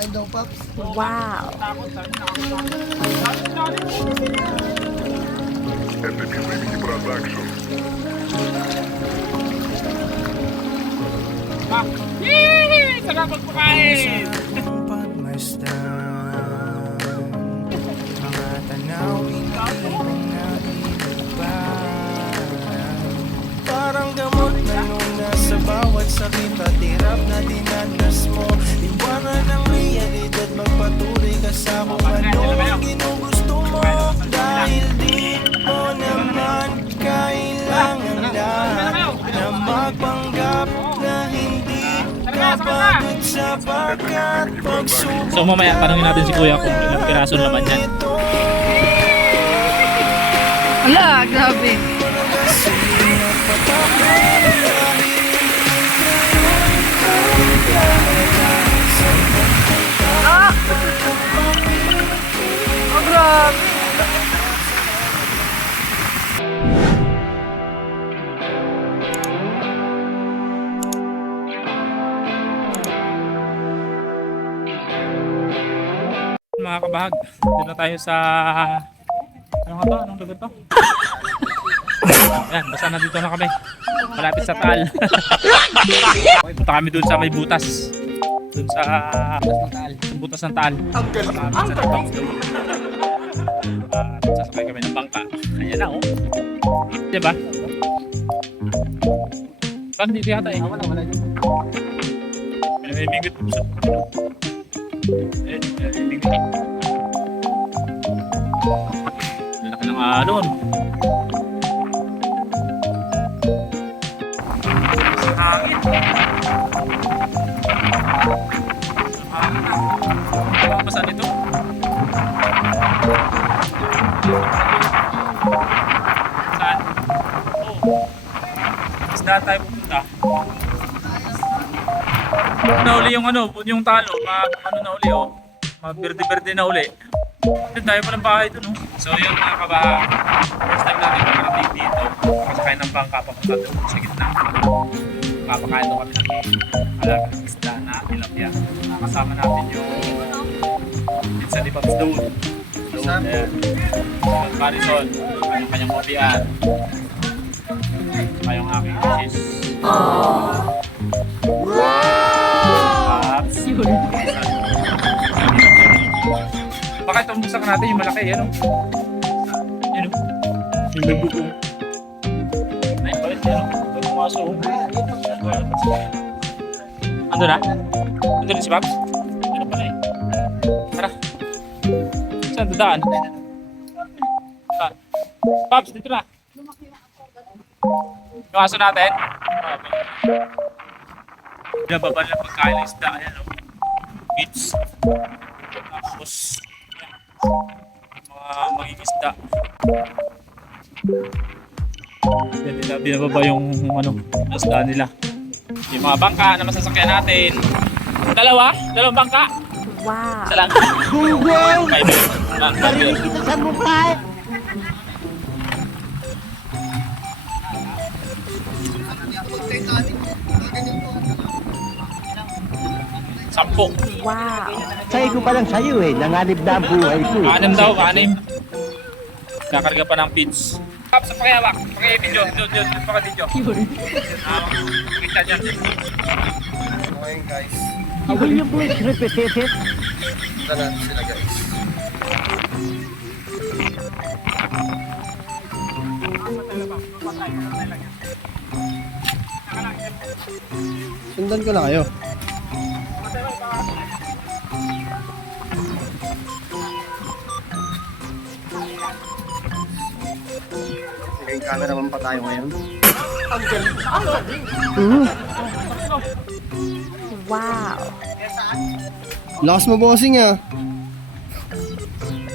Daw, Pops. Wow. Это Мимики Продакшн. Sarap magpakain! Mga tanawin parang gamot na nung nasa bawat sakit at hirap na dinanas mo. Iwanan ang realidad, magpatuloy ka sa kung ano ang ginugusto mo. Dahil di mo naman kailangan lahat na magpanggap na hindi ka pagod sapagkat pagsubok. So mamaya tanongin natin si Kuya kung ilang piraso naman yan. Ala, grabe. Ah! Oh, grabe. Mga kabahag, dito na tayo sa ano nga to? Anong lugar to? Ayan, basta na dito na kami. Malapit sa Taal. Punta kami dun sa may butas. Dun sa butas ng Taal. Ang galing. Ang galing. Sasakay kami ng bangka. Ayan na oh. Diba? Parang dito yata eh. Wala dito. May mingit. Laki ng alon. Hangin. Ano saan ito? Saan? Oh. Saan tayo pupunta? Nauli yung ano, yung talo, ano na uli oh. Berde-berde na uli. Doon tayo pa ng bahay doon oh. So yun mga kabaha, first time natin makarating dito. Kasakay ng bangka papunta doon sa gitna. Papakain doon kami ng alagang isda na tilapia. Nakasama natin yung pinsan ni Pops doon. Doon, ayan. Doon Harrison, kanyang kopian. Saka yung aking sis. Baka itong busak natin yung malaki, yan o. Yan o. Yung nagugong. Ay, bakit yan o? Ito pumaso o. Ando na? Ando na si Pops? Ando pala eh. Tara. Saan dadaan? Saan? Pops, dito na. Yung aso natin? Binababa na pagkain ng isda. Ayan o. Beach. Tapos mga magiging isda. Binababa yung ano, isda nila. Yung mga bangka na masasakyan natin. Dalawang bangka. Wow. Isa lang. Google! Narinig kita sa mukha! Sampo. Wow. Sabi ko pa lang sa'yo eh, nanganib na ang buhay ko. Kanim daw, kanim. Kakarga pa ng feeds. Pops, sa pakihawak. Pakihibidyo. Doon pa ka video. Kita dyan. Okay guys, Will you please repeat it? punta natin sila guys. Sundan ko na kayo. May cameraman pa tayo ngayon. Wow. Lakas mo bossing ah.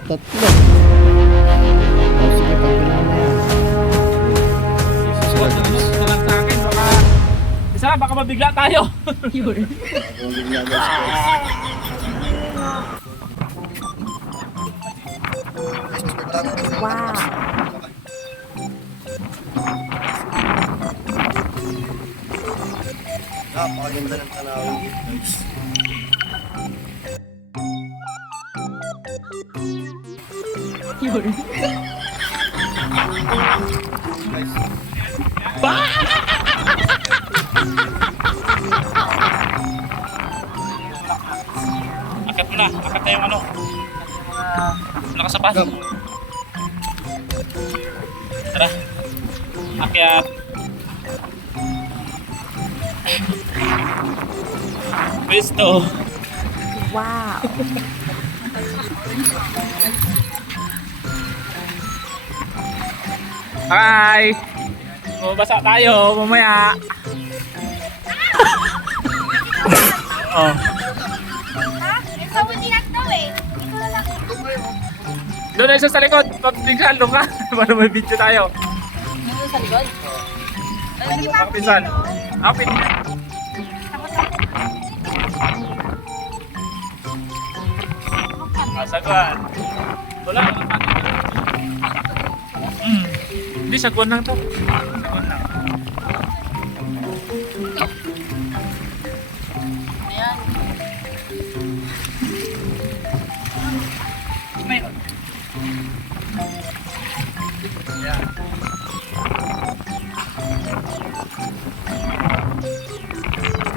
Tatlo. Oh, sige, pagpila na yan. Susunod na lang sa akin. Baka mabigla tayo. Bigla guys. Wow. Napakaganda ng tanawin dito guys. Akat mo na, akat na yung ano. Nakasapas. Tara. Akyat. Pwesto. Wow. Hi! Mabasa tayo mamaya. Oh. Doon na isa sa likod. Pag bigyan ka. Para may video tayo. Sa likod? Kapisan. Ako pwede na. Sagwan. Wala. Hindi, sagwan lang to. Sagwan lang. Ayan. Ngayon. Ayan.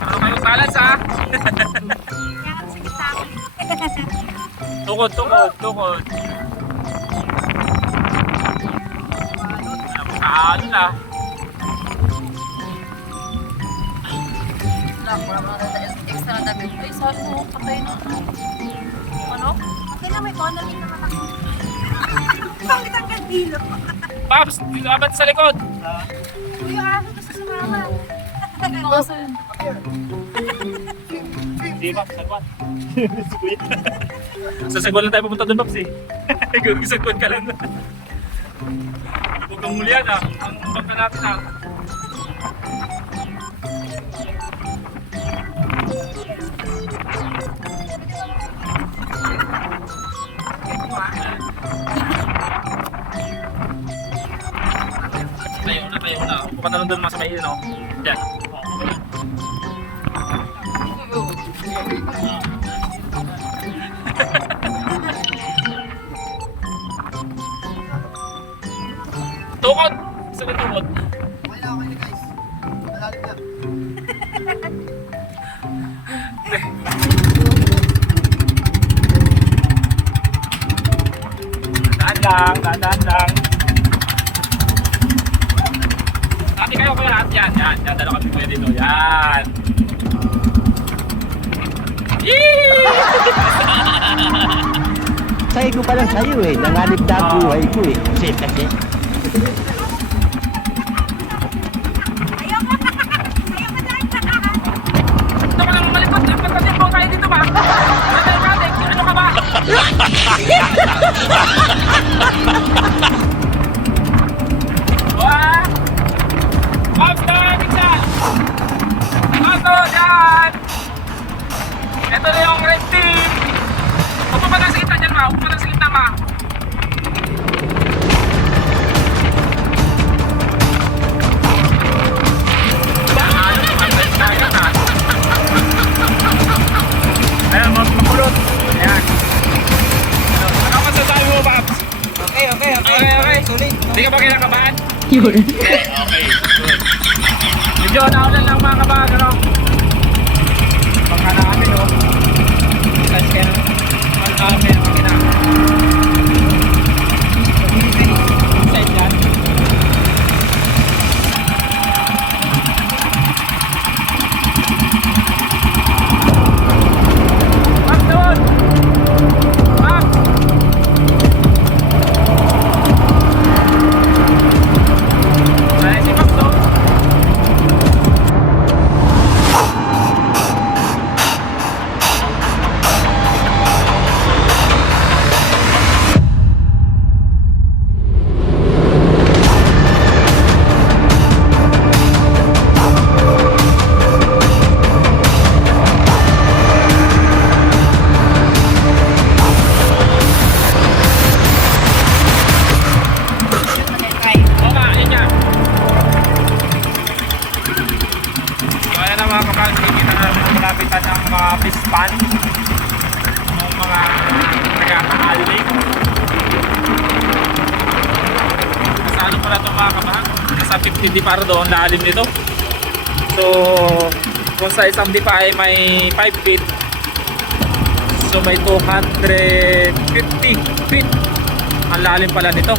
Ano kayong balance ha? Tukod, tukod, tukod. Ano na? Wala mo na extra na dagdag. Ay, sorry mo. Patay na. Ano? Okay na, may tonaling naman ako. Pangit ang kandilo. Paps, dito abad sa likod. Yung aso gusto sumama. Mga sir. Hindi, Paps, sagwan. Sa sagwan lang tayo pupunta doon, Paps eh. Kung sagwan ka lang. Huwag kang mulihan ah. Ang bangka natin ah. Tayo na. Upo ka na lang doon mga sa may no? Diyan. Tukod! Saan ang tukod? Dahan lang. Hati kayo kuya, hati yan. Yan, dala kami kuya dito. Yan. Yee! Sabi ko pala sa'yo eh, nanganib na ang buhay ko eh. Kasi kasi. Ito ka lang malikot. Dapat kasi po kayo dito ba? Kate, ano ka ba? Wah! Pops na! Bigsan! Ito! Yan! Ito na yung red team! Upo pa lang sa gitna dyan, ma. Upo pa lang sa gitna, ma. Ayan, makulot. Ayan. Ano masasabi mo, Pops? Okay. Sulit. Hindi ka ba kinakabahan? Okay, good. Medyo naulan lang mga kabahan, ano? Baka na kami, no? Kasi kaya kami ang kinakabahan. Inside yan. Pops, doon! Pops! Ayan si Pops, doon. nasa 50 dipar doon lalim nito. So kung sa isang dipa ay may 5 feet, so may 250 feet ang lalim pala nito.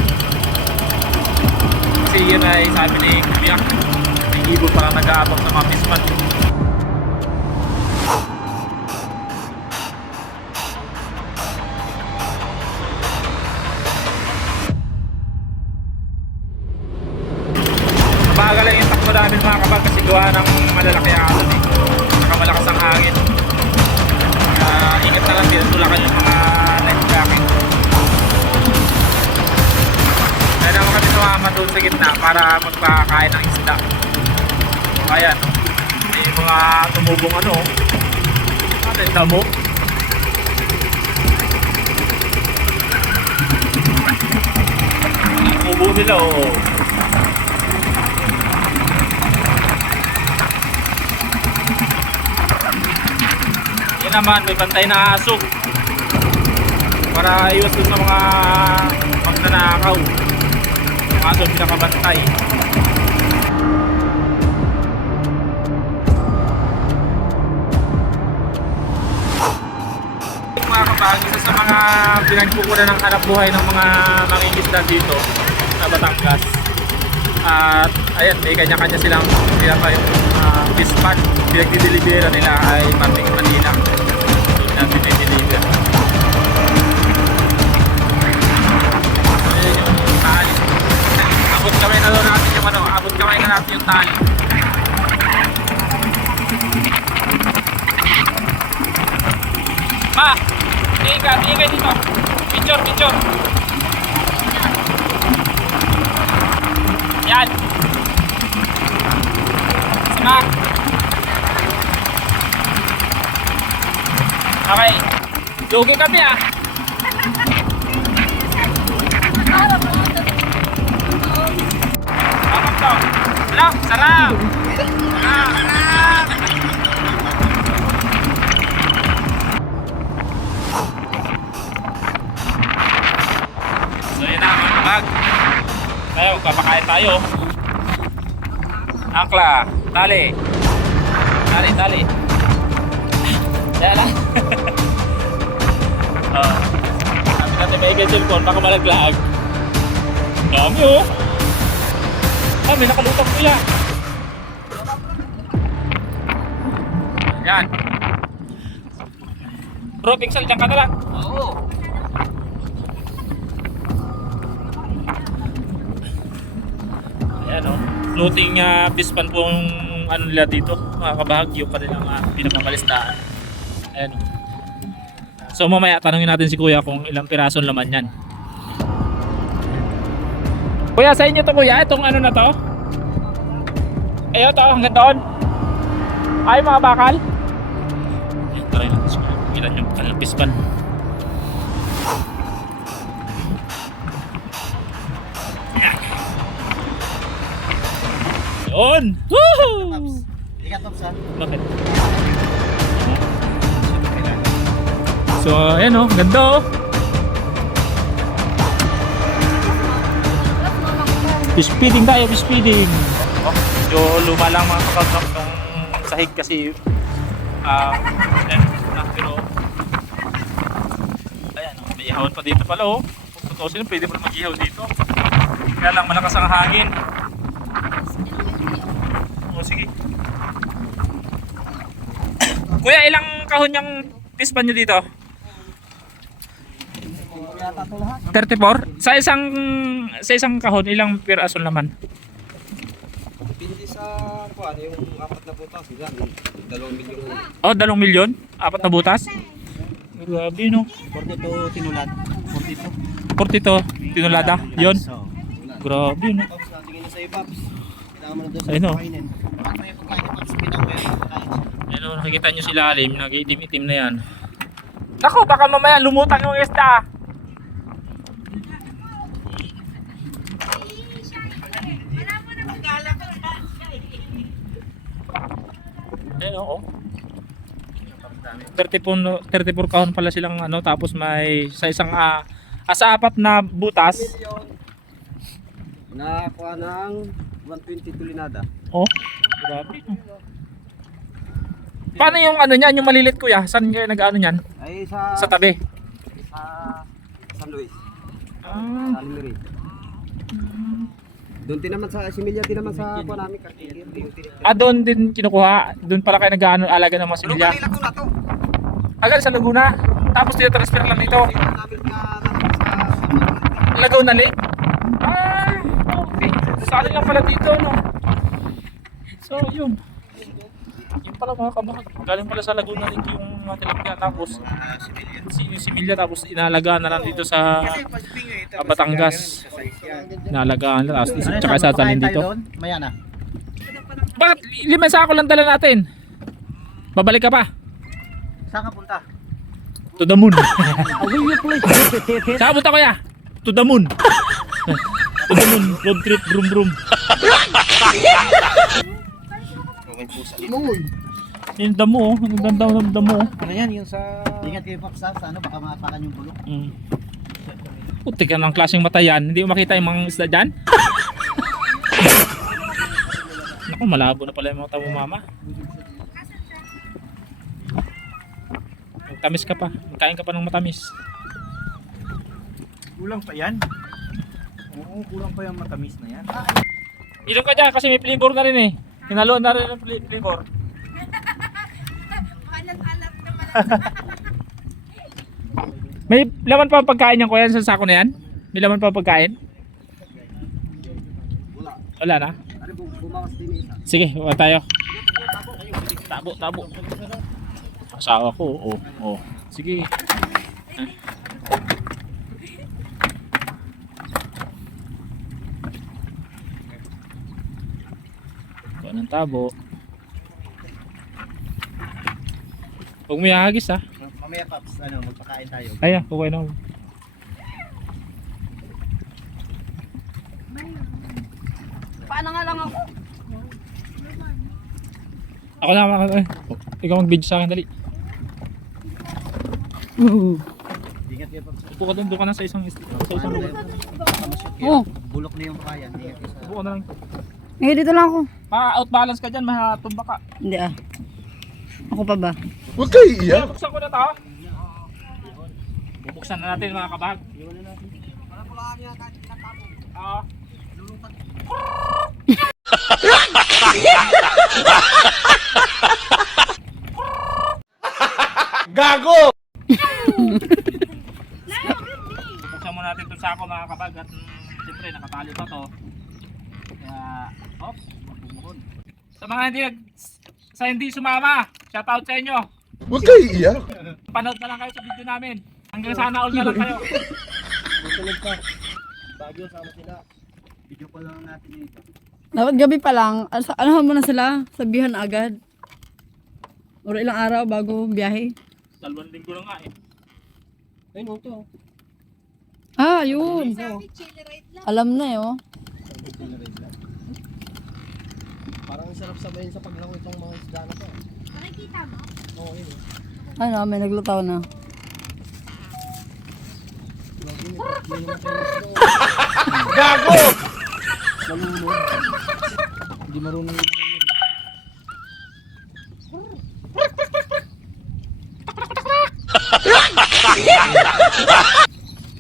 Kasi yun ay sabi ni Kuya, may ibon pala nag-aabang sa mga pispan. Mabagal lang yung takbo namin mga kabag kasi gawa ng malalaki ang alon eh. Saka malakas ang hangin. Ingat na lang din, tulakan yung mga life jacket. Kaya naman kami sumama doon sa gitna para magpakain ng isda. So ayan, may mga tumubong ano. Ano yung damo? Tubo nila oo. Yan naman, may bantay na aso para iwas dun sa mga magnanakaw. Yung aso pinakabantay. Mga kapag, isa sa mga pinagkukunan ng hanap buhay ng mga mangingisda dito sa Batangas. At ayan, may kanya-kanya silang yung fish pan. Pinagdidelibera nila ay Mating Manila. Doon na pinagdideliver. Ayan yung tali. Abot kamay na doon natin yung ano, abot kamay na natin yung tali. Ma! Tingin ka dito. Picture. Yan. Sama. Okay. Lugi kami ah. Sarap to. Sarap. So yun na mga kabag. Tayo, magpapakain tayo. Angkla, tali. Kaya lang. Sabi natin may cellphone, baka malaglag. Dami oh. May nakalutang kuya. Yan. Bro, Pixel, dyan ka na lang. Oo. Ayan o. Floating pispan pong ano nila dito. Mga kabahagyo pa nilang pinapamalistaan. Ayan o. So mamaya tanungin natin si kuya kung ilang pirasong laman yan. Kuya, sa inyo to kuya? Itong ano na to? Ayo to, hanggang doon. Ay mga bakal. Ayan, try natin siya. Ilan yung kanilang pispan. Yun! Woohoo! Bakit? So ayan o, ganda o. Fish feeding tayo, fish feeding. So luma lang mga kakasok ng sahig kasi pero ayan o, may ihawan pa dito pala o. Kung tutusin, pwede mo na mag-ihaw dito. Kaya lang malakas ang hangin. O sige. Kuya, ilang kahon yung pispan nyo dito? 34? Sa isang kahon, ilang piraso naman? Depende sa kuwan, yung 4 na butas, yan, 2 milyon. Oh, 2 milyon? 4 na butas? Grabe no? 42 tinulad. 42 tinulada? Yun? Grabe no? Tapos natingin niya sa ipaps. Kailangan mo na doon sa Ayun o. pagkainin. Bakit may pagkain ng paps, pinangwera yung pagkain siya. Ayun o, nakikita nyo sila lalim, nag-itim-itim na yan. Naku, baka mamaya lumutan yung isda. Ayun o. 34 kahon pala silang ano, tapos may sa isang sa 4 na butas Nakakuha ng 120 tulinada. Oh, grabe. Paano yung ano niyan, yung malilit kuya? Saan kayo nag-ano niyan? Ay sa Sa tabi. sa San Luis. Ah, Sa Limery. Doon din naman sa Similya din naman sa kuha namin Kartigir. doon din kinukuha. Doon pala kayo nag-ano alaga ng mga similya. Manila ko na to. Agad sa Laguna. Tapos transfer lang dito. Namin ka sa Laguna Lake. Ah, okay. Sa atin lang pala dito, no? So, yun. Yun pala mga kabahag. Galing pala sa Laguna Lake yung mga tilapia. Tapos, yung similya. Tapos, inalagaan na lang dito sa Batangas. Inalagaan lang. Tapos, tsaka sasalin dito. Maya na. Bakit? 5 sako lang dala natin. Babalik ka pa. Saan ka punta? To the moon. Will you please repeat it? Saan punta kuya? To the moon. To the moon. Road trip. Brum brum. Yung damo, ang ganda ng damo. Ano yan? Yung sa... Ingat kayo Pops sa ano, baka mapakan yung bulok. Puti ka ng klaseng mata yan. Hindi mo makita yung mga isda dyan? Naku, malabo na pala yung mga tamo mama. Magtamis ka pa. Magkain ka pa ng matamis. Kulang pa yan? Oo, kulang pa yung matamis na yan. Ilong ka dyan kasi may flavor na rin eh. Hinaluan na rin ang flavor. Alat-alat naman. May laman pa ang pagkain yan kuya sa sako na yan? May laman pa ang pagkain? Wala na? bumawas din isa. Sige, wala tayo. Tabo. Asawa ko, oh. Sige. Kuha ng tabo. Huwag mo ihagis ha. Mamaya Pops, ano, magpakain tayo. Ayan, kukuha na ako. Paano nga lang ako? Ako na, ikaw mag-video sa akin, dali. Ingat kayo Pops. Upo ka doon ka na sa isang lugar. Oh. Bulok na yung pakayan. Ingat kayo sa... Upo ka na lang. Eh, dito lang ako. Ma-outbalance ka dyan, mahatumba ka. Hindi ah. Ako pa ba? Huwag kayo iiyak. Bubuksan ko na to. Bubuksan na natin mga kabag. Oo. Gago! Bubuksan mo natin itong sako mga kabag at siyempre nakatali pa to. Kaya, oops, bumuhon. Sa mga hindi sumama, shoutout sa inyo. Huwag kayo iiyak. Panood na lang kayo sa video namin. Hanggang sana all na lang kayo. Susunod pa. Bagyo, sama sila. Video pa lang natin ito. Dapat gabi pa lang. Ano mo na sila? Sabihan agad. O ilang araw bago biyahe. 2 linggo lang nga eh. Ayun, ito. Ah, yun. Alam na eh, oh. Parang sarap sabayin sa paglango itong mga isda na to. Nakikita mo? Oo, yun. Ano, may naglutaw na. Gago! Malunod. Hindi marunong yun.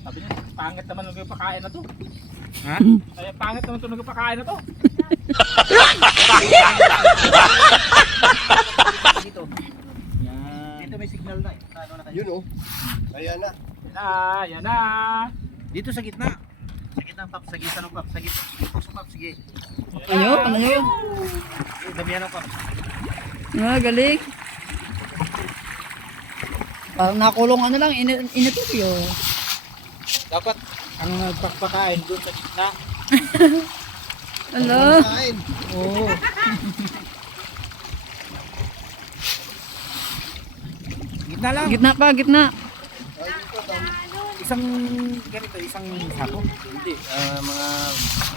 Sabi niya, pangit naman ng pagkain na to. Ha? Kaya pangit naman ito ng pagkain na to. Dito. Yan. Dito may signal na eh. Ano na kayo? Yun oh. Ayan na. Yan na. Dito sa gitna. Sa gitna Pops, sa gitna ng Pops, sa gitna. Puso Pops, sige. Ayun, ano yun? Damihan ng Pops. Ah, galing. Parang nakulong ano lang, initipyo. Dapat ang nagpapakain doon sa gitna. Hello? Kain. Oo. Gitna lang. Gitna pa, gitna. Isang ganito, isang sako. Hindi, mga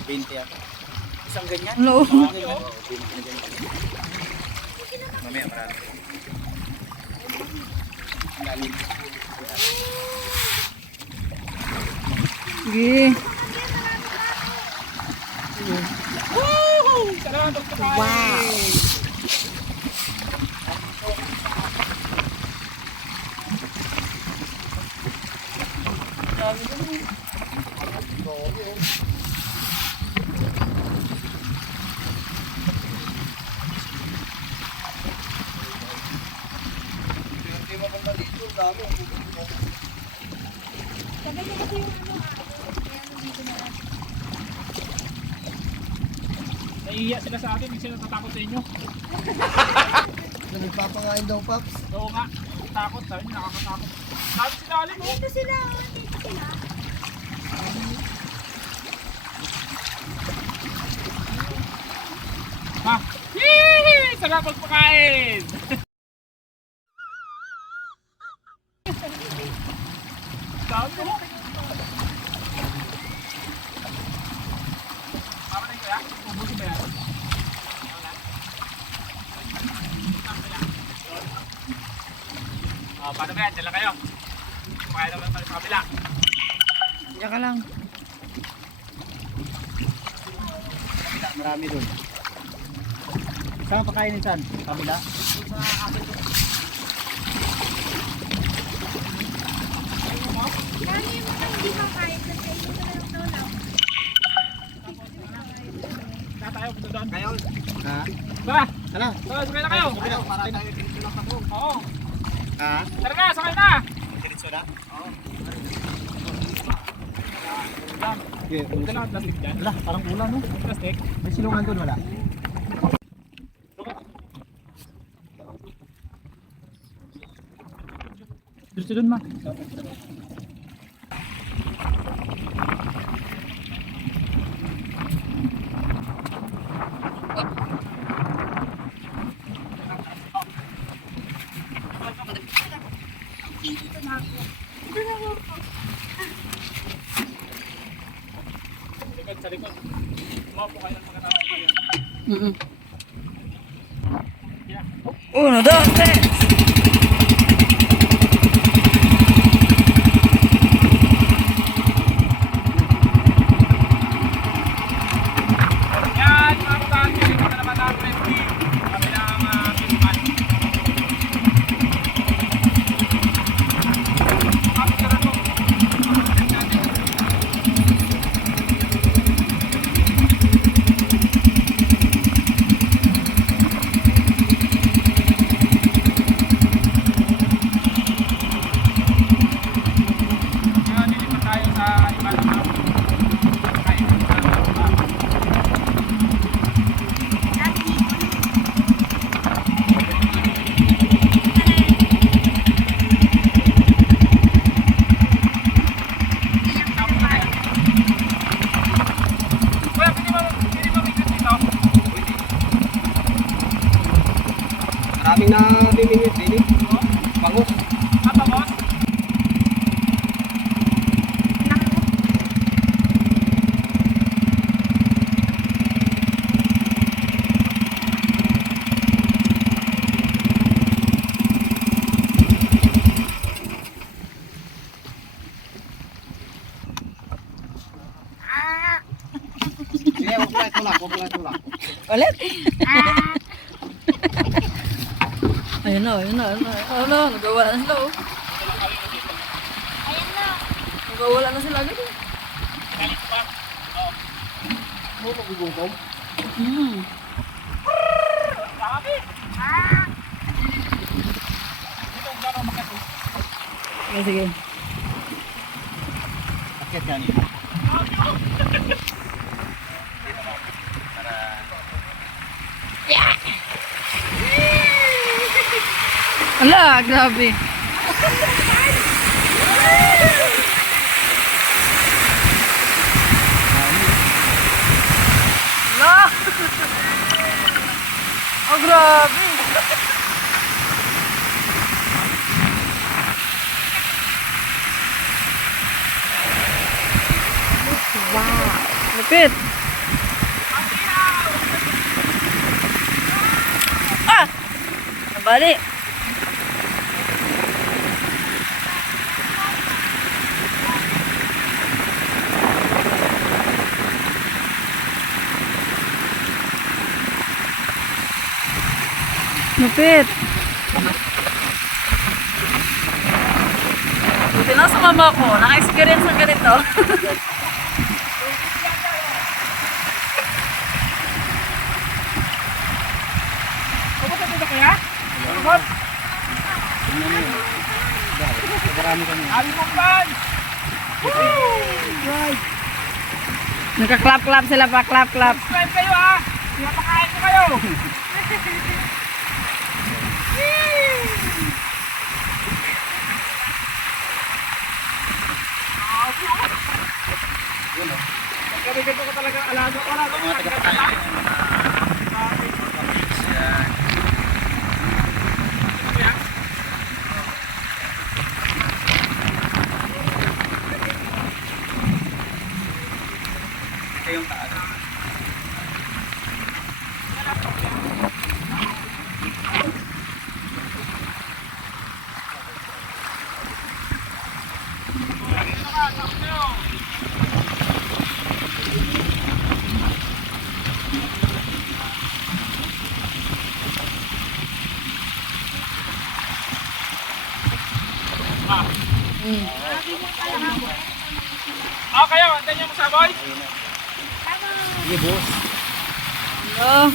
20 yata. Isang ganyan. Hello? Mamaya marami. Sige. Naiiyak sila sa atin, hindi sila natatakot sa inyo. Nagpapangain daw, Paps. Oo nga, takot, sabi niya nakakatakot. Sabi sila alim mo. Dito sila, dito sila. Ha? Yee! Sarap magpakain! Sabi mo? Tama na yun kaya? Ubusin ba yan? Paano ba yan? Diyan lang kayo. Pakain naman pala sa kabila. Diyan ka lang. Marami doon. Saan pakainin saan? Kabila? Lagi mo nang hindi makain kasi ito na lang daw lang. Saan tayo? Punta doon? Kayo, Ha? Tara! Ano? Tara, sakay na kayo! para tayo dito lang ako. Oo! Ha? Tara na! Sakay na! Diretso na? Yan. Ito lang ang plastic dyan. Wala, parang ulan no? Plastic. May silungan doon wala? Diretso doon ma. Dito na ako. Dito na ako. Likod sa likod. Umapo kayo ng mga tao. Uno, dos, tres. Yan! Mga kapatid! Ito na naman ang referee. Kami ng principal. Kapitara ko. Ngayon, lilipat tayo sa ibang lugar. Kain sa lugar. Kuya, pwede ba bigyan dito? Maraming na bimingit din eh. Bangus. Apa, boss? Sige, huwag mo lang tulak, huwag mo lang tulak. Ulit. Ayun na, ayun na, ayun na. Oh, no, nagawala na sila, oh. Ayan na. Nagawala na sila agad, eh. Galit pa. Mo pagugungkom. Sabi! Dito, gano'n makato. Sige, sige. Akit ka niya. Ala, grabe. Ala! Oh, grabe. Wow. Lupit. Ah! Nabali. Lupit. Buti lang sumama ko. Naka-experience ng ganito. Nagka-clap-clap sila pa, clap-clap. Mga taga-pakain. Ito yung taas. Ah, kayo, antayin niyo mo sa boy. Sige, boss. Oh.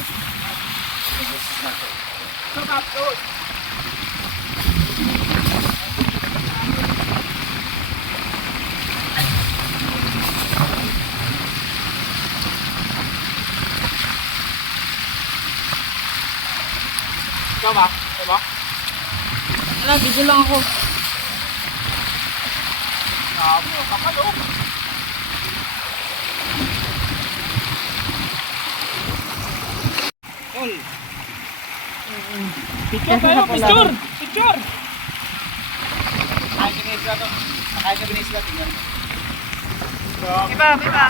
Ikaw ba? Ikaw ba? Wala, video lang ako. Bravo, kapalo. Tol. Picture tayo, picture! Picture! Nakain ka binisla to. Nakain ka binisla. Tingnan mo. Iba, iba.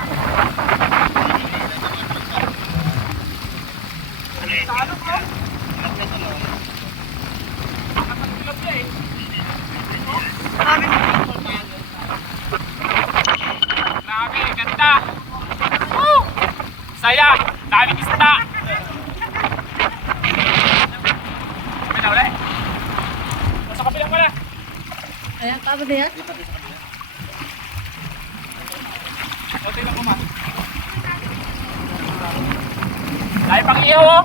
Grabe, ganda! Woo! Saya! Daming isda! Sabi na ulit. Nasa kapilang pala. Ayan, tama na yan. Kunti lang kumat. Dahil pang ihaw oh!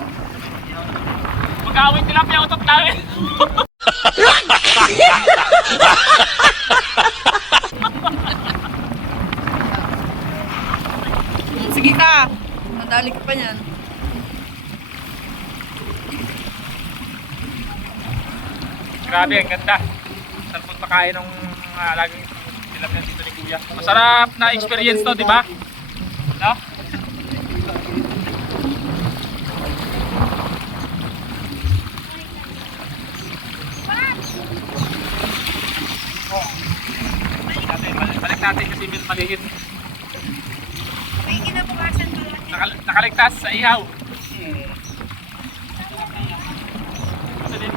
Mag-awin tilapia utot namin. Sige ka. Madali ka pa niyan. Grabe, ang ganda. Sarap pagpakain ng laging tilapia dito ni Kuya. Masarap na experience to, di ba? No? Balik natin kasi maliit. May kinabukasan pa lang. Nakaligtas sa ihaw. Kasi din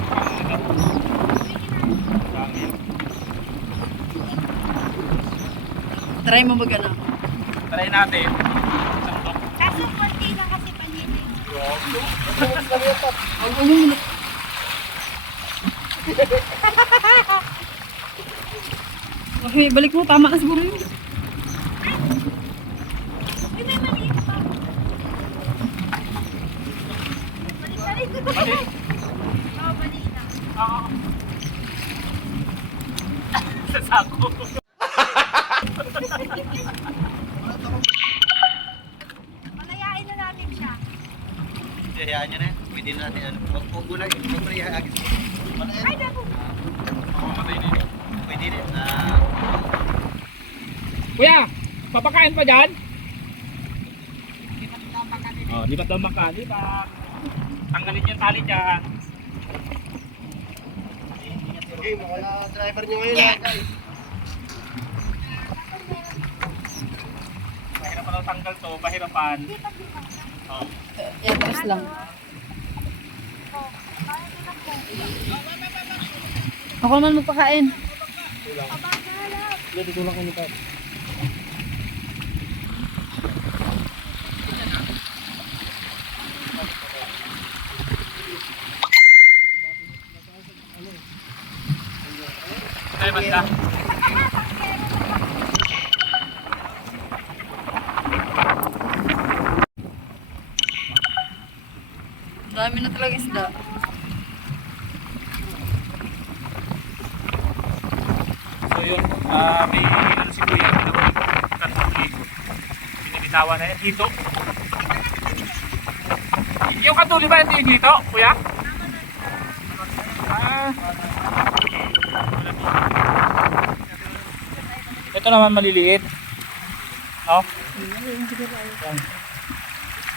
Try mo ba gano'n? try natin. Sandok. Kaso konti lang kasi panili. Okay, balik mo. Tama na siguro yun. Uy, may maliit pa. Balik. Oo, balik lang. Oo. Sa sako. Palayain na natin siya. Hayaan nyo na. Pwede na natin. Huwag mo gulay. Huwag mo na ihagis. Ay, naku. Mamatay na yun. Pwede rin. Kuya, papakain pa dyan? Oh, lipat daw maka. Lipat. Tanggalin yung tali dyan. Okay, wala driver nyo ngayon. Guys. Mahirap na tanggal to. Mahirapan. Oh. Yan, taas lang. Ako naman magpakain. Dito lang kami tayo. talaga isda. So yun, may ano si Kuya, katuli. Binibitawan na yan, hito. Yung katuli ba ito yung hito, Kuya? Ito naman maliliit. Oh.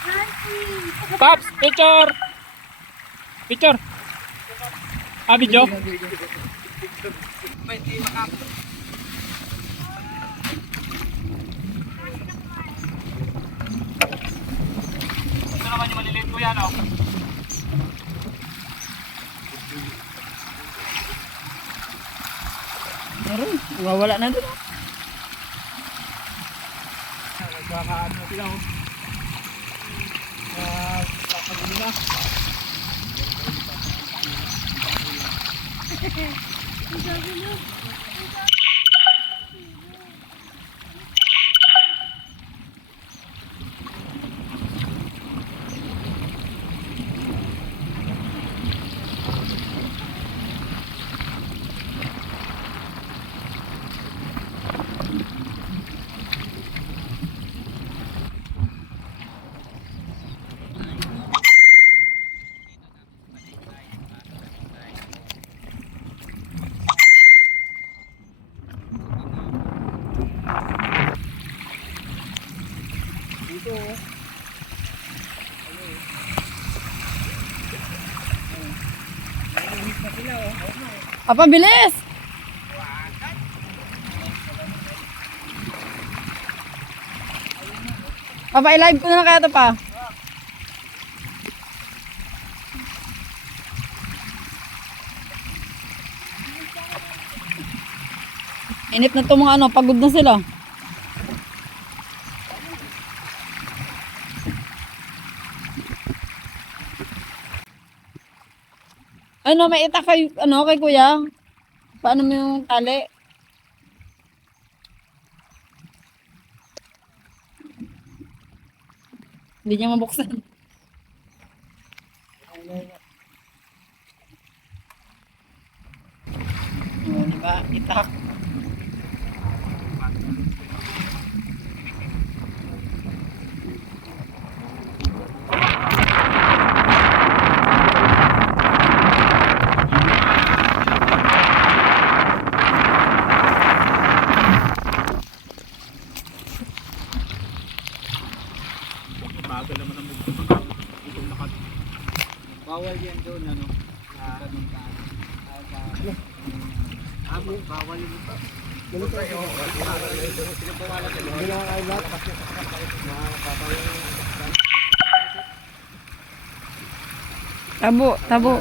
Yan. Pops, picture! Picture! Video? Ito naman yung maliliit ko yan, oh. Meron, wawala na doon. Nagkakaano sila oh. Papagin na. Papa, bilis! Papa, i-live ko na lang kaya ito pa. Init na ito mga ano, pagod na sila. Ano, may itak kay, ano, kay kuya? Paano mo yung tali? Hindi niya mabuksan. Oh, diba? Itak. Bagal naman ang mugtong Bawal yan doon, ano? Bawal yun ito. Tabo, tabo.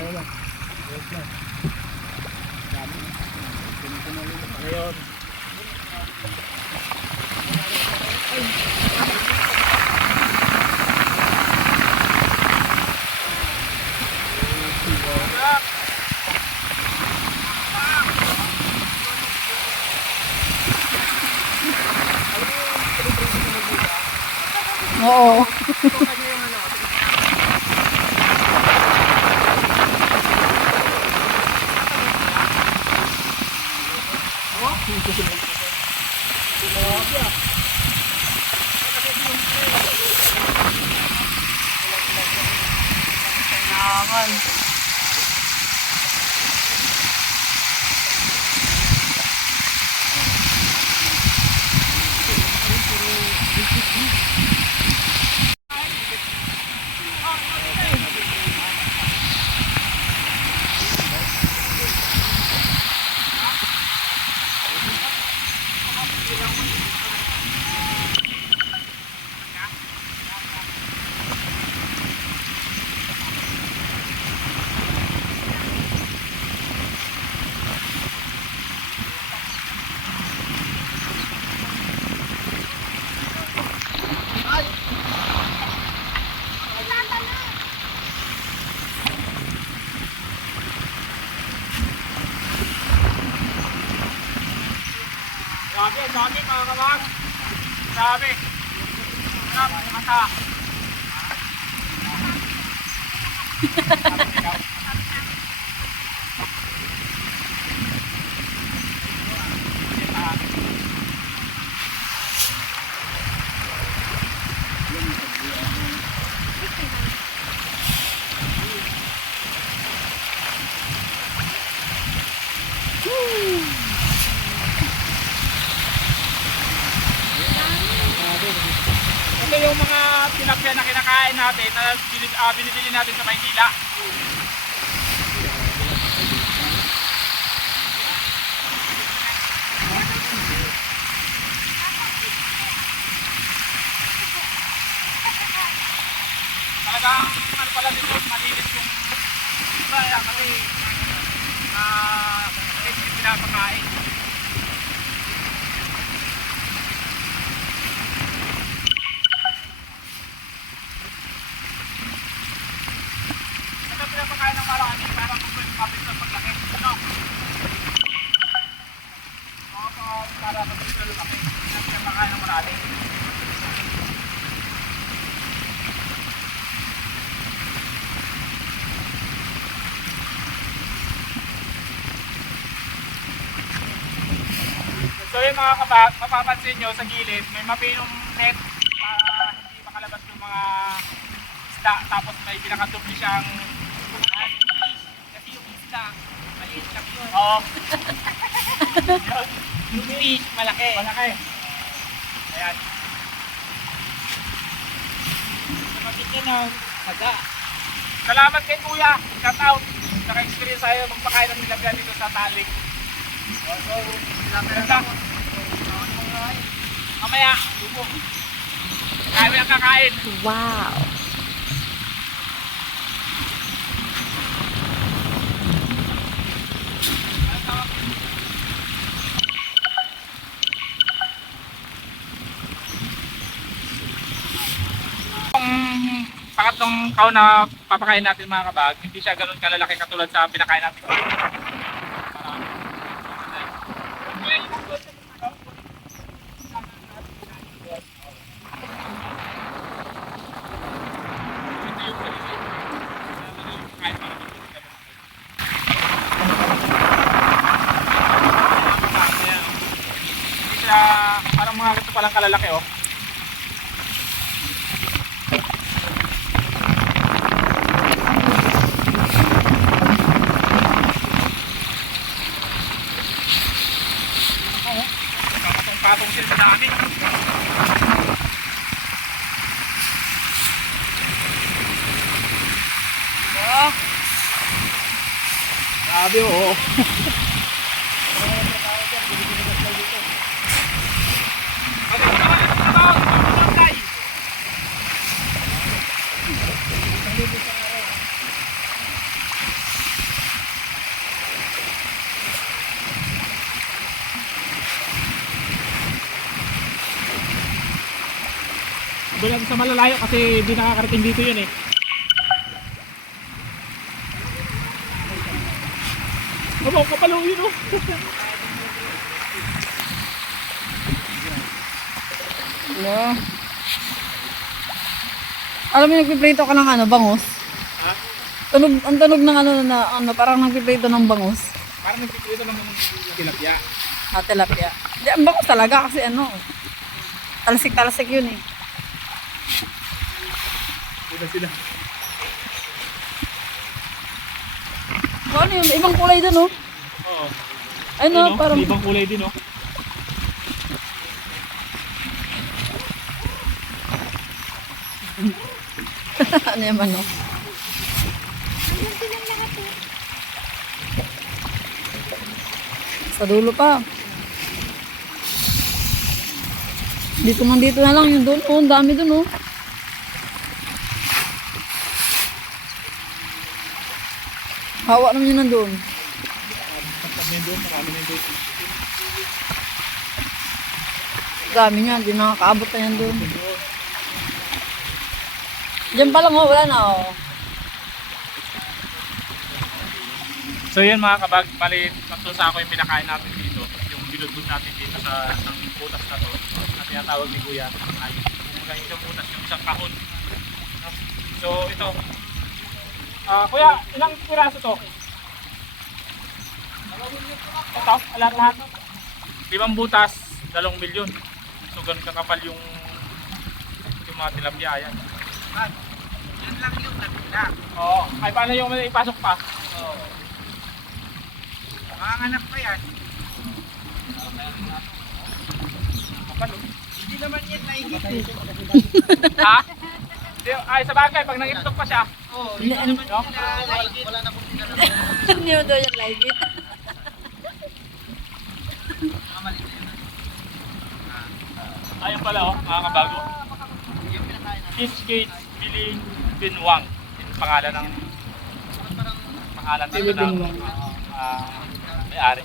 Oo. Grabe, ang dami mga kamag. Grabe. Grabe, mata. Ito yung mga tilapia na kinakain natin na binibili natin sa Maynila. Talagang ano pala dito, malinis yung iba kasi hindi pinapakain. Ito pinapakain ng marami para mapit sa paglaki. Ano? Para mapit sa paglaki. Ito pinapakain ng marami. So yung mga kabag, mapapansin nyo sa gilid, may mapinong net para hindi makalabas yung mga isda. Tapos may pinakadubli siyang kasi yung isda, maliit lang yun. Oo. Yung fish, malaki. Malaki. Ayan. Sumagot ka ng saga. Salamat kay Kuya. Shout out. Naka-experience tayo magpakain ng nilagyan dito sa Talik. So, sinapirata ko. Mamaya, lupo. Kaya mo yung kakain. Wow. Ang pangatlong kaon na papakain natin mga kabag, hindi siya ganun kalalaki katulad sa pinakain natin. Parang mga ganito palang kalalaki oh. Patong sila sa dami. Oh. Grabe oh. Doon natin sa malalayo kasi hindi nakakarating dito yun eh. Aba, kapalo yun oh. Hello. Alam mo, nagpiprito ka ng ano, bangus? Ha? Tunog, ang tunog ng ano, parang nagpiprito ng bangus. Parang nagpiprito ng tilapia. Ah, tilapia. Di, ang bangus talaga kasi ano, talasik-talasik yun eh. Sila. So, ano yun? Ibang kulay dun, oh. Oo. Ay, no, Ayun, parang... may ibang kulay din oh. ano yung ano? Sa dulo pa. Dito na lang yung doon. Oh, ang dami doon, oh. Hawa naman yun nandun. Dami niya, hindi nakakaabot na yan doon. Diyan pa lang, oh, wala na, oh. So yun mga kabag, bali tatlo sa ako yung pinakain natin dito. Yung binudbud natin dito sa isang putas na to. Na tinatawag ni Kuya. Ay, yung isang putas, yung isang kahon. So ito, Kuya, ilang piraso to? Ito, lahat. 5 butas, 2 milyon. So ganun kakapal yung mga tilapia yan. Yan lang yung nabila. Oo. Ay paano yung may ipasok pa? Makanganap pa yan. Kapal oh. Hindi naman yan naigit eh. Ha? Ay sa bagay, pag nag-itok pa siya. Hindi naman No? yan naigit. Wala na kung tinanong. Hindi mo daw yung live it. Ayun pala oh, mga kabago. Fish Cage Biling Binwang. Yung pangalan ng dito ng may-ari.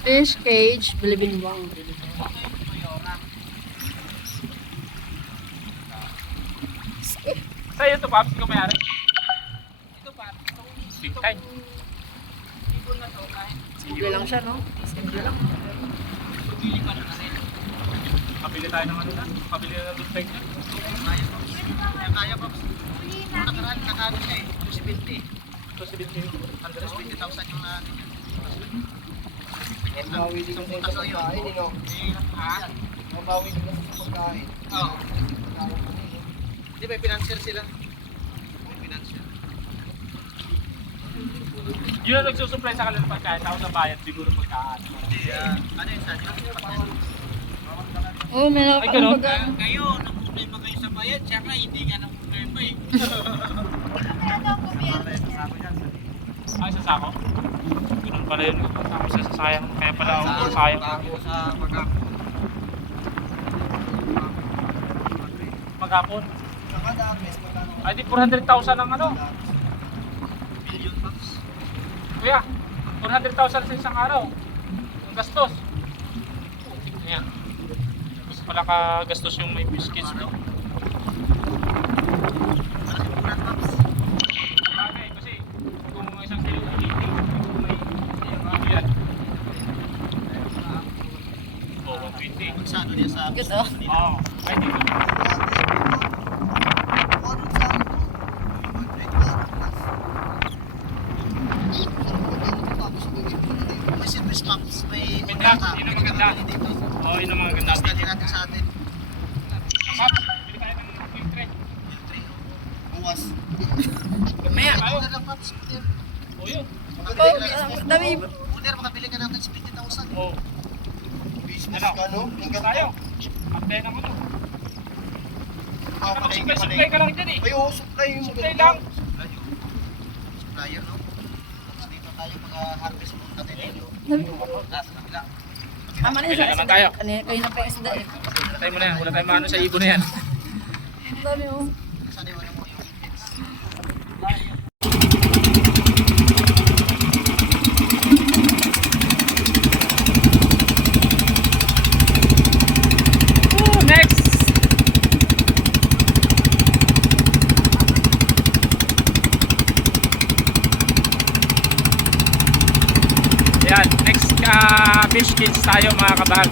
Fish cage, Bilibinwang. Sa'yo ito, Paps, ikaw may-ari? Big time. Simple lang siya, no? Simple lang. Kabili tayo ng ano na? Kabili na ng tubig na. Kaya pa. Nakaraan na eh. 270. 270,000 yung Mabawi din sa pagkain, no? Mabawi din sa pagkain. Oo. Di ba, financier sila? Financier. Yun ang nagsusupply sa kanila ng pagkain. Ako sa bayad, siguro pagkain. Hindi, ano yung sadyo? Oh, may Ay, ganun? Kayo, nang problema kayo sa bayad, tsaka hindi nga nang problema eh. Ay, sa sako? Ganun pala yun. Tapos sa sayang. Kaya pala ako sayang. Sa maghapon. Maghapon. Nakadaan, mes, magkano? Ay, di 400,000 ang ano. Billion bucks. Kuya, 400,000 sa isang araw. Ang gastos. Ayan. Mas pala ka gastos yung may biscuits, no? Malaking bulan bucks. Okay, kasi kung isang kilo ulitin, may yan. Oh, 120. Magsado niya sa... Good, oh. Oo. Ay, dito. May service maps, may May kontrata. yun ang maganda. Dito. Oo, yun ang mga ganda. Basta din natin sa atin. Paps, bili tayo ng filtre. Buwas. Mamaya, Tayo. order lang Paps. Oo, yun. Makabili ka lang. Dami. Order, makabili ka natin sa 50,000. Oo. Business Ano? ka, no? Hanggang Tayo. Antay ng ano. Palengke, Supply palengke. ka lang dyan eh. Ay, oo, supply mo. Supply lang. Supplier, no? Tapos dito tayo mag-harvest mo natin dito. Nasa kabila. Tama na yun. Kailan naman tayo? Kayo na pa yung isda eh. Tayo mo na yan. Wala tayong maano sa ibon na yan. Ang dami, oh. Saan yung ano mo yung kids? Next! Yan, next fish cage tayo mga kabag.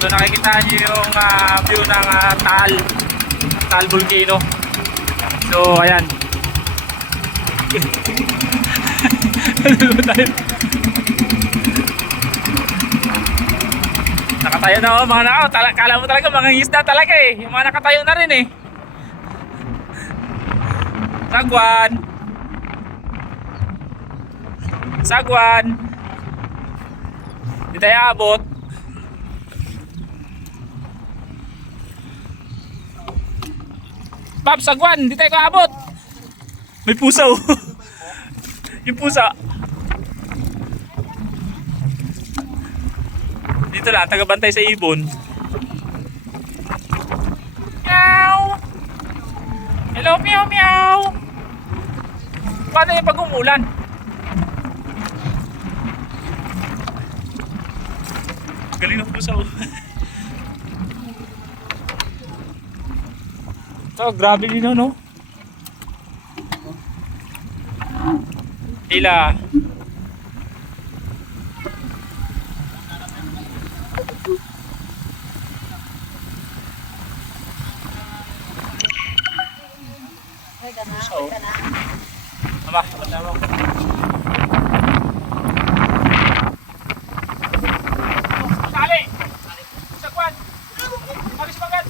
So nakikita niyo yung view ng Taal Volcano. So ayan. Ano ba tayo? Nakatayo na mga nakaw. Kala mo talaga mga isda talaga eh. Yung mga nakatayo na rin eh. Sagwan. Sagwan. Di tayo abot. Pap, sagwan. Di tayo kaabot. May pusa oh. Yung pusa. Dito lang, tagabantay sa ibon. Meow! Hello, meow, meow! Paano yung pag umulan? Galing ng pusa oh. Ito, grabe din no? Hila. Oo. Aba, matama ko. Sali! Sagwan! Alis magad!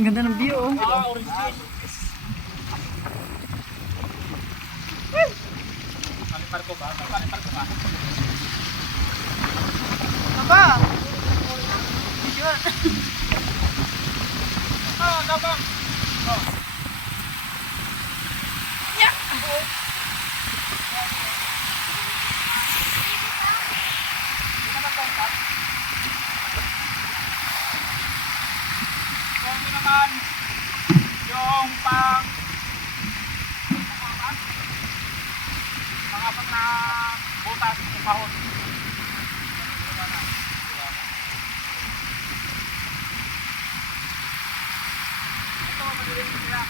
Ang ganda ng view, oh. Orange juice. Palipar ko ba? Palipar ko ba? Aba! Dabang! Ito naman yung pang-apat na butas ng pahon. Ito, mabilis sila.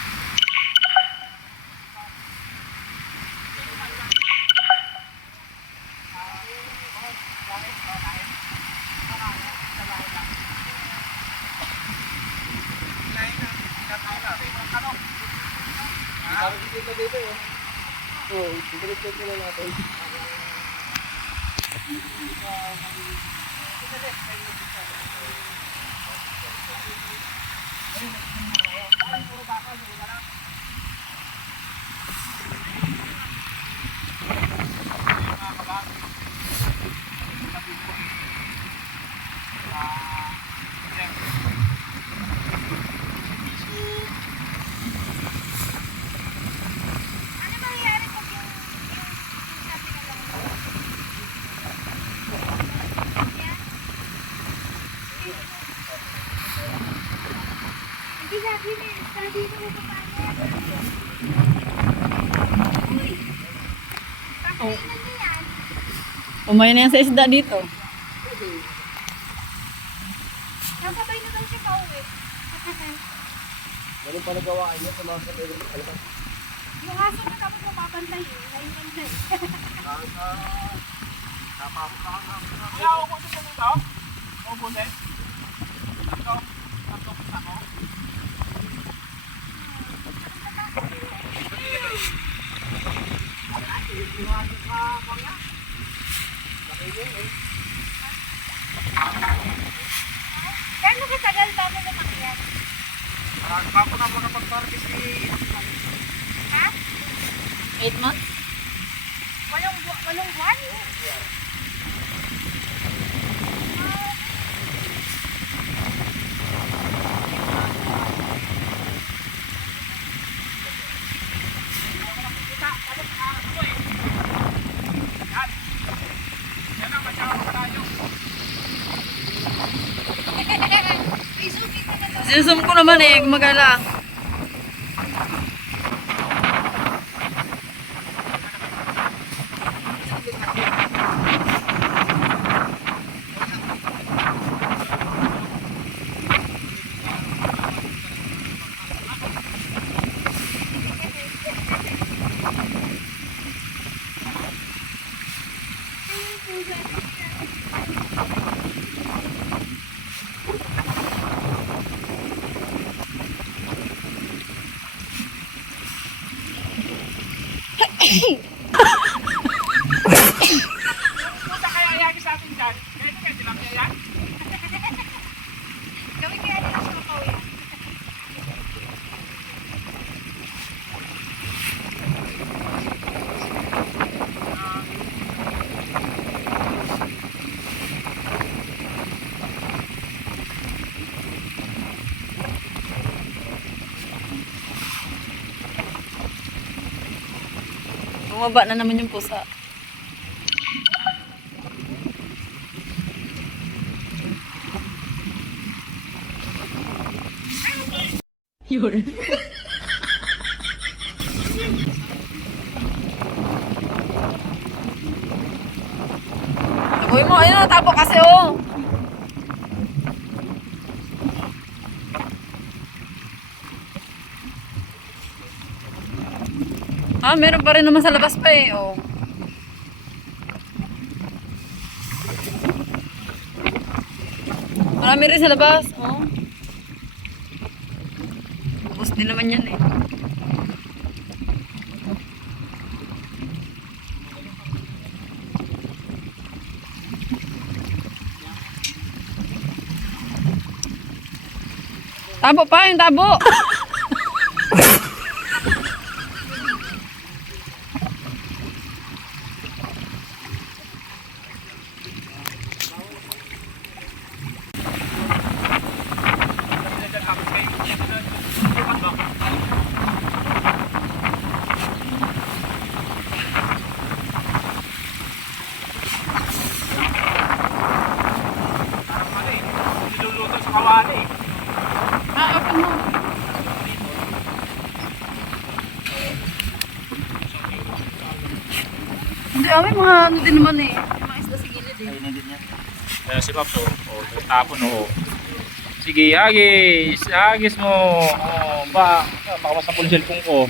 Umay na yan sa isda dito. Nakabay na daw siya pauwi. Ganun pa nagawaan niya sa mga kapatid. Yung aso na tapos mapapantay. Ngayon pantay. Kaya ubusin mo ito? Ubusin? Ito? Ito kita ko? Gano'n katagal bago lumakyat? Ako na makapag-party si... Ha? 8 months? Walong buwan? Yan ang masyadong tayo. Sinusum ko naman eh, gumagala. Punta kaya yan sa atin dyan. Kaya ito kaya silang yan? Gawin kaya nila sa makauwi. Bumaba na naman yung pusa. Yun. Uy mo, ayun, tabo kasi oh. Ah, meron pa rin naman sa labas pa eh, oh. Marami rin sa labas, oh. Ubus din naman yan eh. Tabo pa, yung tabo. Niluluto sa kawali. Ah, open mo. Hindi, may mga ano din naman eh. May mga isda sa gilid eh. Ayan si Paps, oh, tapon, oh. Sige, hagis, hagis mo. Oh, baka masapol yung cellphone ko.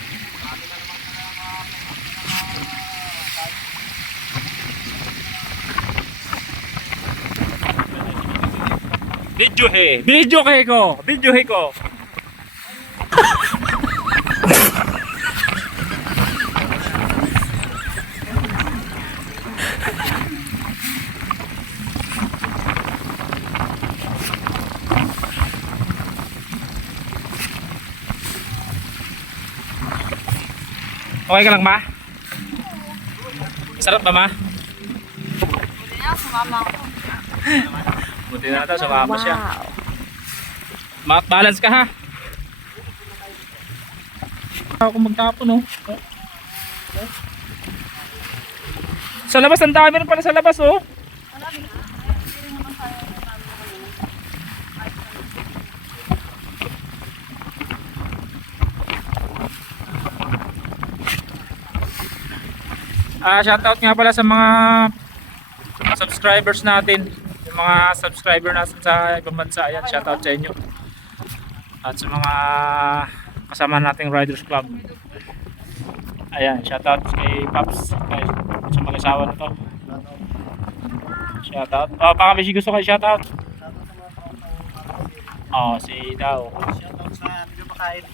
Video he ko. Okay ka lang ba? Sarap ba ma? Buti na, sumama ako. Buti na ito, sumama siya. Balance ka ha. Ako magtapon oh. Sa labas, ang dami rin pala sa labas oh. Shoutout nga pala sa mga subscribers natin, yung mga subscriber natin sa ibang bansa. Ayan, shoutout sa inyo. At sa mga kasama nating Riders Club. Ayan, shoutout kay Paps, kay sa mag-asawa na to. Shoutout. Oh, baka may gusto kayo shoutout. Oh, si daw. Shoutout sa medyo makain.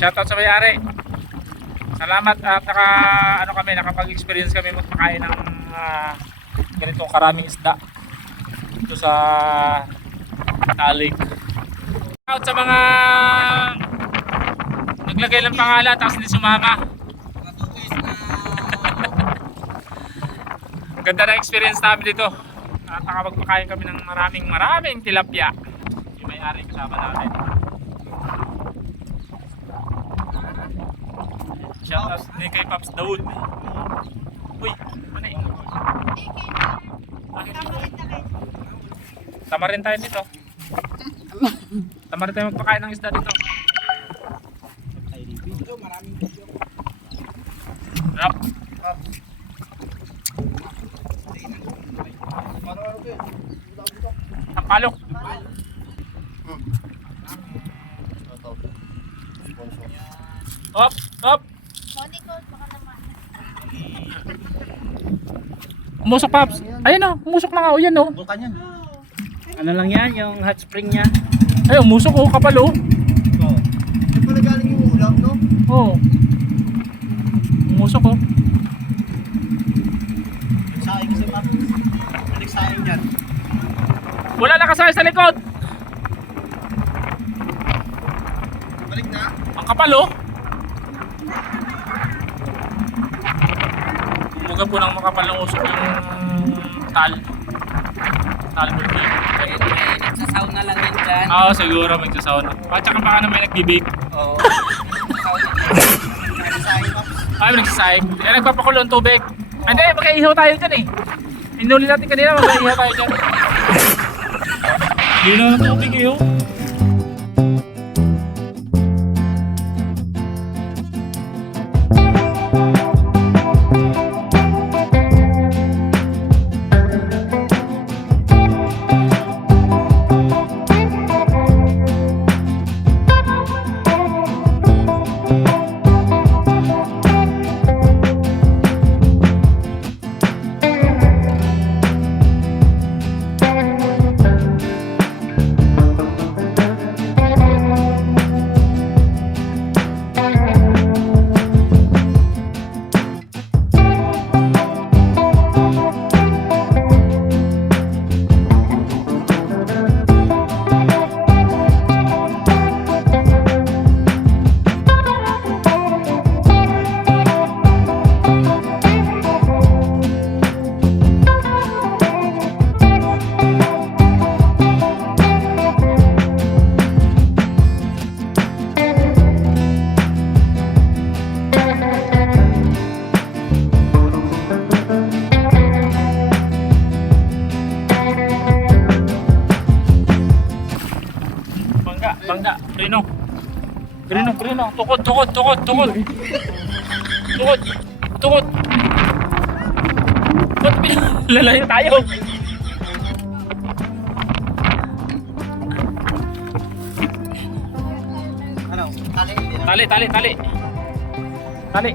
Shoutout sa may-ari. Salamat at nakapag-experience kami magpakain ng ganitong karaming isda dito sa Talig. Shoutout sa mga naglagay ng pangalan tapos hindi sumama. Ganda na experience namin dito at nakapagpakain kami ng maraming tilapia. Yung may-ari kasama natin. Shoutout din kay Paps Daud. Uy, ano eh? Tama rin tayo dito. Tama rin tayo magpakain ng isda dito. Sarap. Tampalok. Hop, hop. Umusok Paps. Ayun oh, umusok na nga oh, yan oh. Bulkan yan. Ano lang yan, yung hot spring niya. Ay, umusok oh, kapal oh. Oo. Ito pala galing yung ulam, no? Oh. Umusok oh. Nagsaing kasi pa. Nagsaing yan. Wala nakasakay sa likod. Balik na. Ang kapal oh. Umuga po ng makapal ng usok yung talbulki. Nagsasauna lang yun dyan. Oo, siguro magsasauna. At saka baka na may nagbibig. Oo. Nagsaing pa. Ay, nagsasayang. Nagpapakulo ang tubig. Hindi, mag-iihaw tayo dyan eh. Inuli natin kanina, mag-iihaw tayo dyan. Hindi na ng tubig eh oh. ano. Tukod. Lalayo tayo. Ano? Tali. Tali.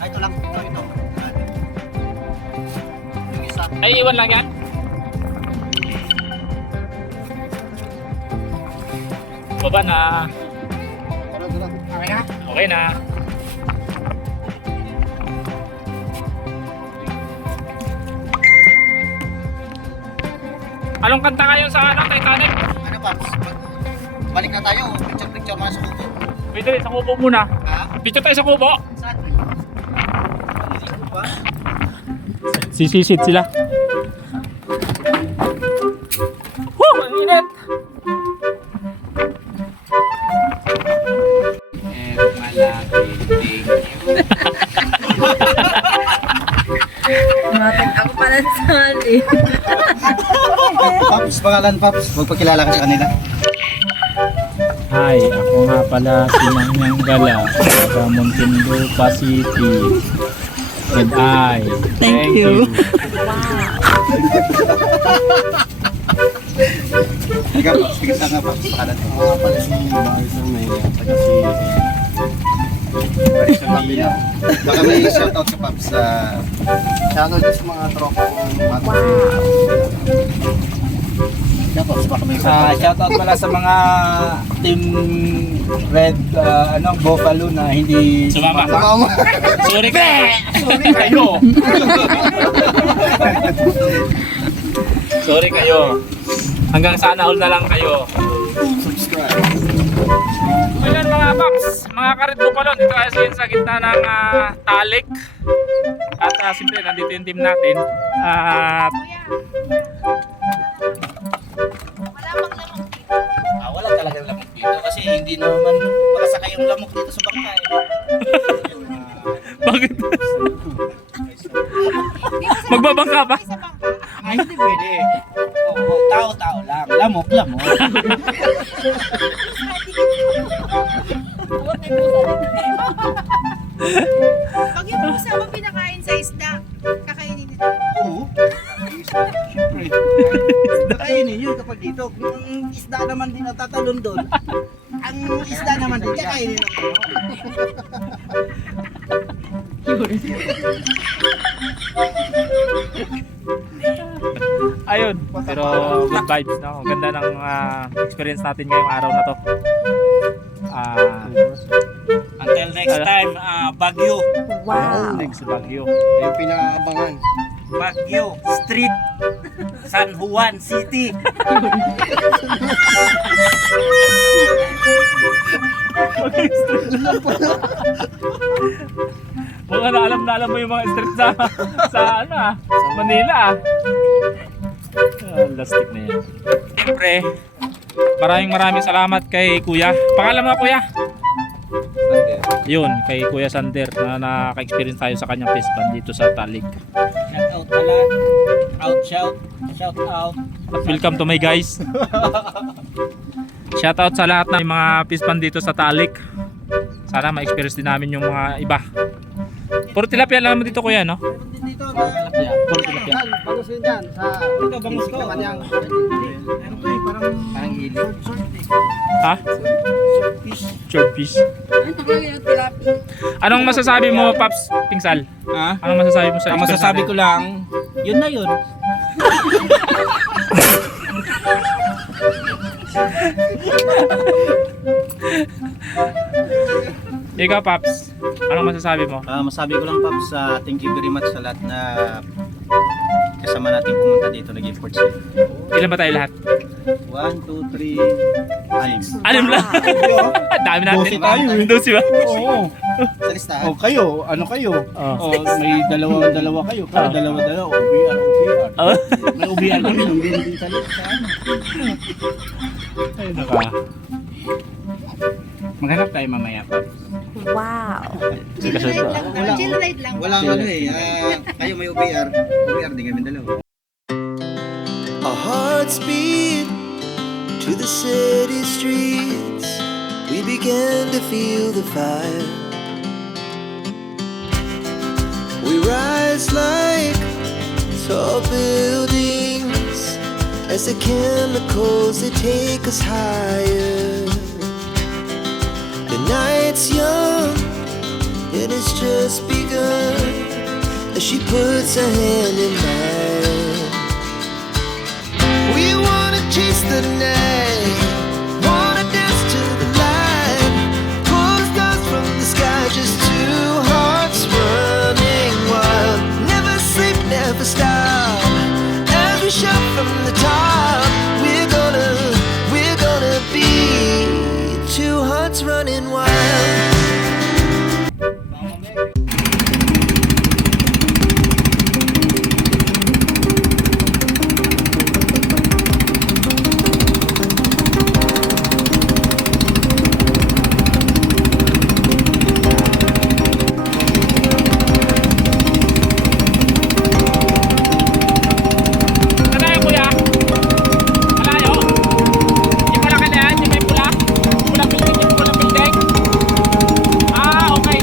Ay, ito lang. Ito. Yung isa. Ay, iwan lang yan. Baba na. Okay na. Anong kanta kayo sa Titanic? Ano pa? Balik na tayo. Picture muna sa kubo. Pwede rin sa kubo muna. Ha? Picture tayo sa kubo. Saan? Sisisid sila. Woo! Ang init! Matag ako pala saan eh. Paps, pangalan Paps. Magpakilala ka sa kanila. Hi, ako nga pala si Mangyang Gala sa Muntinlupa City. And I thank you. Ikaw, sige sana Paps. Pangalan mo. Pala si Marison may taga si Marison Mabila. Baka may shoutout ka Paps sa... shoutout sa mga tropa kong mata. Paps, baka may Shoutout pala sa mga team Red Buffalo na hindi Sumama. Sorry kayo. Sorry kayo. Hanggang sana all na lang kayo. Subscribe. Ayan mga paps, mga karit bupalon, dito tayo sa gitna ng Talik. At siyempre nandito yung team natin. At wala talagang lamok dito kasi hindi naman wala sa kayong lamok dito sa bangka eh. bakit? Magbabangka pa? Ay, hindi pwede. Oo, tao-tao lang. Lamok. Pag yung pusa mo pinakain sa isda, kakainin nito. Oo. Siyempre. Kainin yun kapag dito. Yung isda naman din natatalon doon. Ang isda naman din kakainin ng kayo. Ayun, pero good vibes no? Ganda ng experience natin ngayong araw na to. Until next time, Baguio. Next Baguio. Yung pinaabangan. Baguio Street, San Juan City. Mga na alam mo yung mga street sa Manila lastik na yan. Siyempre, maraming salamat kay Kuya. Pangalan mo Kuya? Yun, kay Kuya Sander na naka-experience tayo sa kanyang fish pan dito sa Talik. Shout out pala. Shout out. At welcome to my guys. Shout out sa lahat ng mga fish pan dito sa Talik. Sana ma-experience din namin yung mga iba. Puro tilapia lang naman dito Kuya, no? Dito, Puro tilapia. Bagus yun dyan. Sa Ito, bangus ko. naman yung Ano to eh, parang hili. Ha? Short fish. Ito lang yung tilapia. Anong masasabi mo, Paps Pingsal? Ha? Anong masasabi mo sa Ang masasabi ko lang, yun na yun. Ikaw, Paps, anong masasabi mo? masabi ko lang Paps, thank you very much sa lahat na kasama natin pumunta dito nag-import sale. Ilan ba tayo lahat? 1, 2, 3, 6. Anim lang. Dami natin. 12 tayo eh. 12 ba? Oo. Sa listahan. Oh, kayo, ano kayo? Oh. Oh, may dalawa kayo. Kaya dalawa. OBR. Oh. May OBR kami, hindi sa listahan. Ay, naka. Maghanap tayo mamaya pa. Sige, Chill kasunod. ride lang. Chill ride lang. Walang ano eh, kayo may OBR. OBR din kami dalawa. Our hearts beat to the city streets. We began to feel the fire. We rise like tall buildings as the chemicals they take us higher. The night's young and it's just begun as she puts her hand in mine. We wanna chase the night, wanna dance to the light, pull the stars from the sky, just two hearts running wild. Never sleep, never stop, as we shout from the top. We're gonna be two hearts running wild. Malayo kuya? Malayo? Yung malaki na yan, yung may pula? Pulang building, yung pulang building? Ah, okay.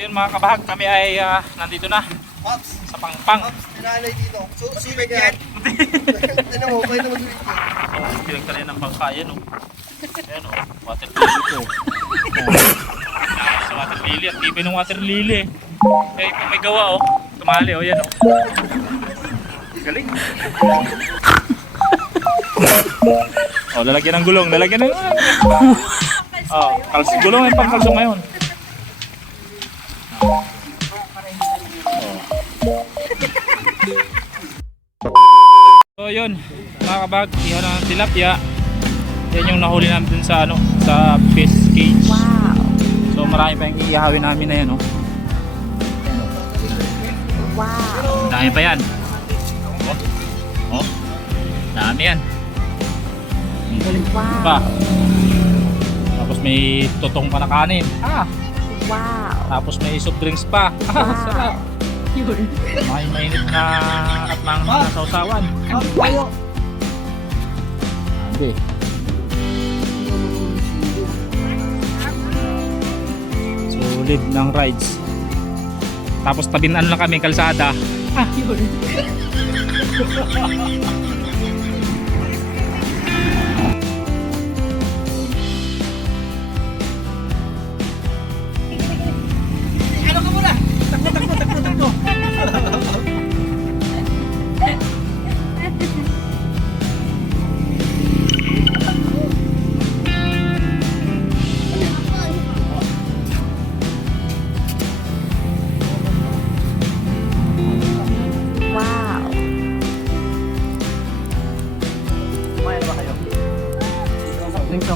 Ayun mga kabahag, kami ay nandito na Pops, sa Pangpang. tinalay dito. Sulit yan. Ano mo, pwede mo sulit yan. Oh, pinagtali ng bangka, yan o. Ayan o, water lily ko. Sa water lily, at tibay ng water lily. Eh, kung may gawa o, tumali o, yan o. Galing. Oh, lalagyan ng gulong, lalagyan ng... Oh, gulong ay pangkalso ngayon. So yun, mga kabag, ihaw ng tilapia. Yan yung nahuli namin dun sa ano, sa fish cage. Wow. So marami pa yung iihawin namin na yan, oh. Wow. Dami pa yan. Oh. Dami yan. Wow. Pa. Tapos may tutong pa na kanin. Wow. Tapos may soft drinks pa. Sarap. May mainit na at mga nasawsawan. Sabi. Solid ng rides. Tapos tabinan lang kami kalsada. Wow. Kumain ba kayo? Dito.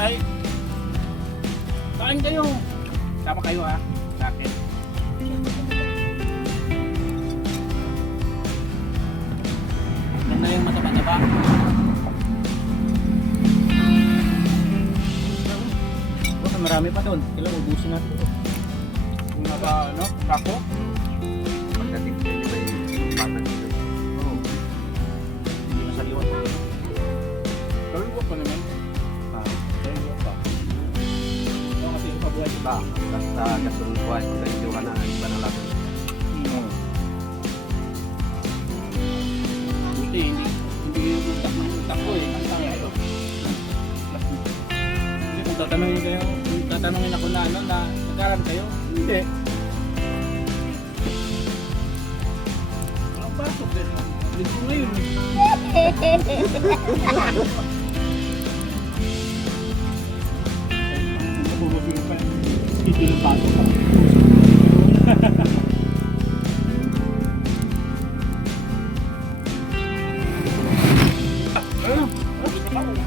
Ay, kain kayo. Sama kayo ha, sa akin. Yan na yung mataba-taba. Baka marami pa doon. Kailangan ubusin natin ito. Yung naka, ano, kako. Pagdating ko, di ba yung bata dito? Oo. Hindi na saliwan. Gawin ko pa naman. Ayun yun pa. Oo, kasi yung pabuhay. Ba, basta gasun ko ay pagdating ka na, iba na lang. Buti, hindi yung utak ko eh. Ang tanga ito. Kasi kung tatanungin ako na ano, na nagkaroon kayo, hindi. Walang pasok din. Linggo ngayon eh. Napumabing pa. Hindi yung pasok pa.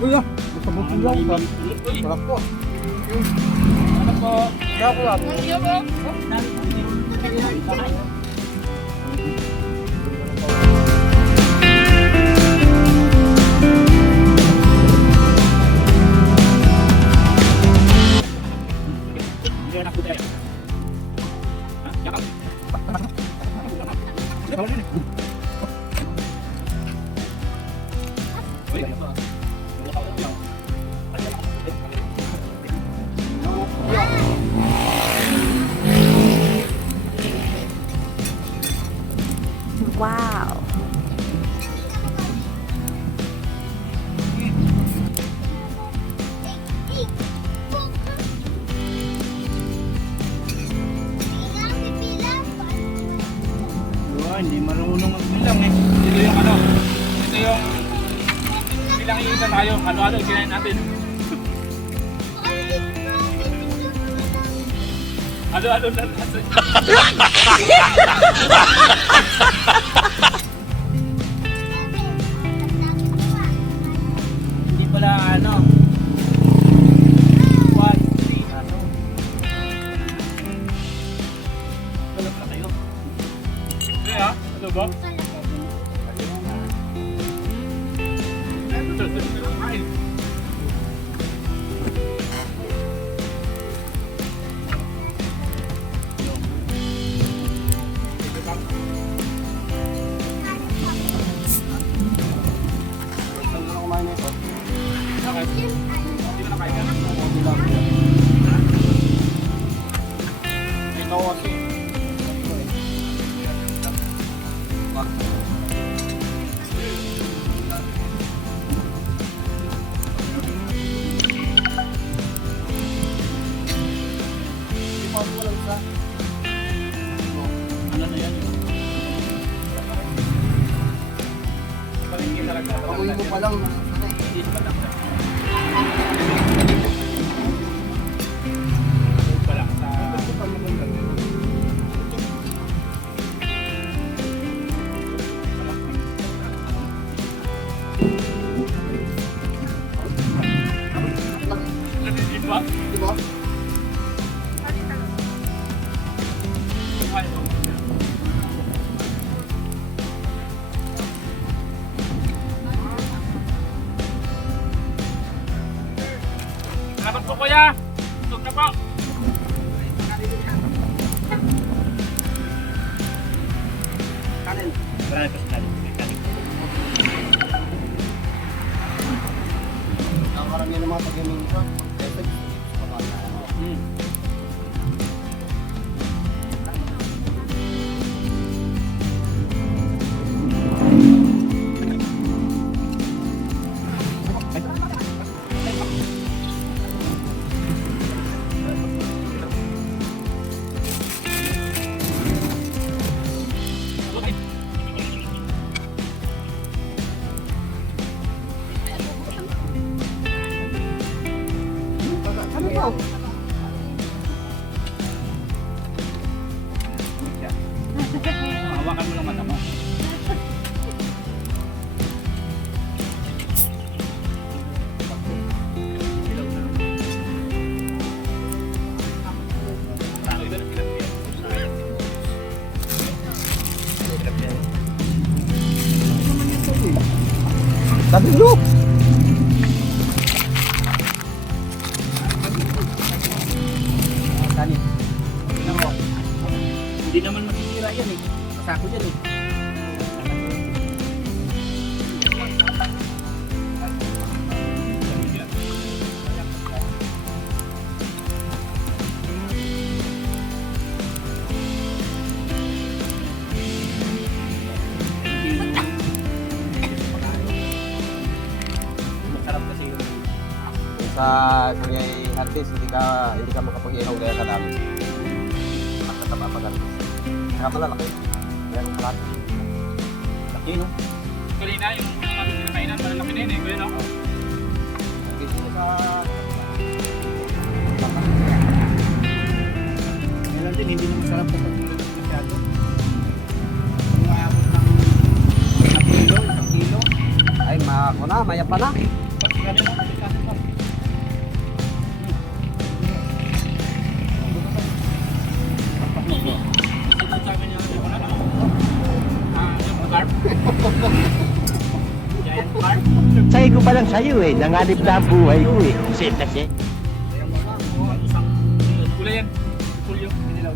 Kuya, masabot yung lang ba? Wala po. Ano po? Wala po. Hindi na nakutay. Ha? Yakap. Wow. Hindi marunong Bilang eh. Ito yung ano. Ito yung bilang iisa tayo. Ano-ano kinain natin. Ano-ano na natin. Hindi pala ano. 1, 3, ano. Tulog na kayo. Hindi ha? Ano ba? Ay. Ikaw kasi. Ano na yan? Amoy mo pa lang. Di ba? Salamat po kuya. Busog na po. Marami pa sa kanin. Nakarami ng mga pag-gaming ko. Tatlo! Kanin. Tingnan mo. Hindi naman masisira yan eh. Masako yan eh. Masarap kasi yun. Sa kanyay harvest, hindi ka makapag-ihaw gaya kadami. Magkataba pag harvest. Kaya malalaki. Meron malaki. Laki no? Kanina yung aming kinakainan, malalaki na yun eh. Kuya, no? Harvest mo sa... Meron din, hindi na masarap kapag masyado. Kung maabot ng 1 kilo. Ay, ako na, maya pa na. Ganun lang kasi kasi pa. Ito sa amin yung yung carp. Giant carp. Say ko pa lang sa'yo eh. Nanganib na ang buhay ko eh. Set na siya. Isang kulay yan. Kulyo. Pinilaw.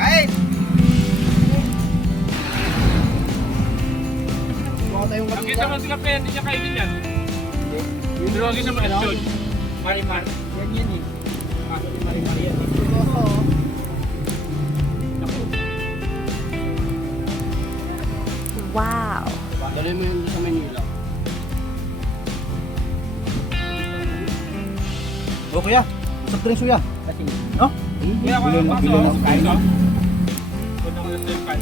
Kain! Ang kita mo sila kaya hindi niya kainin yan. Pero ang isa mga yun. Marimar. Yan yan eh. Marimar yan eh. Wow. Dali mo yun sa Manila. O kuya, soft drinks kuya. Kasi, No? Kaya ako Bilhin ang mo, paso. bilhin mo. Kain ka? Punta ko lang sa'yo kain.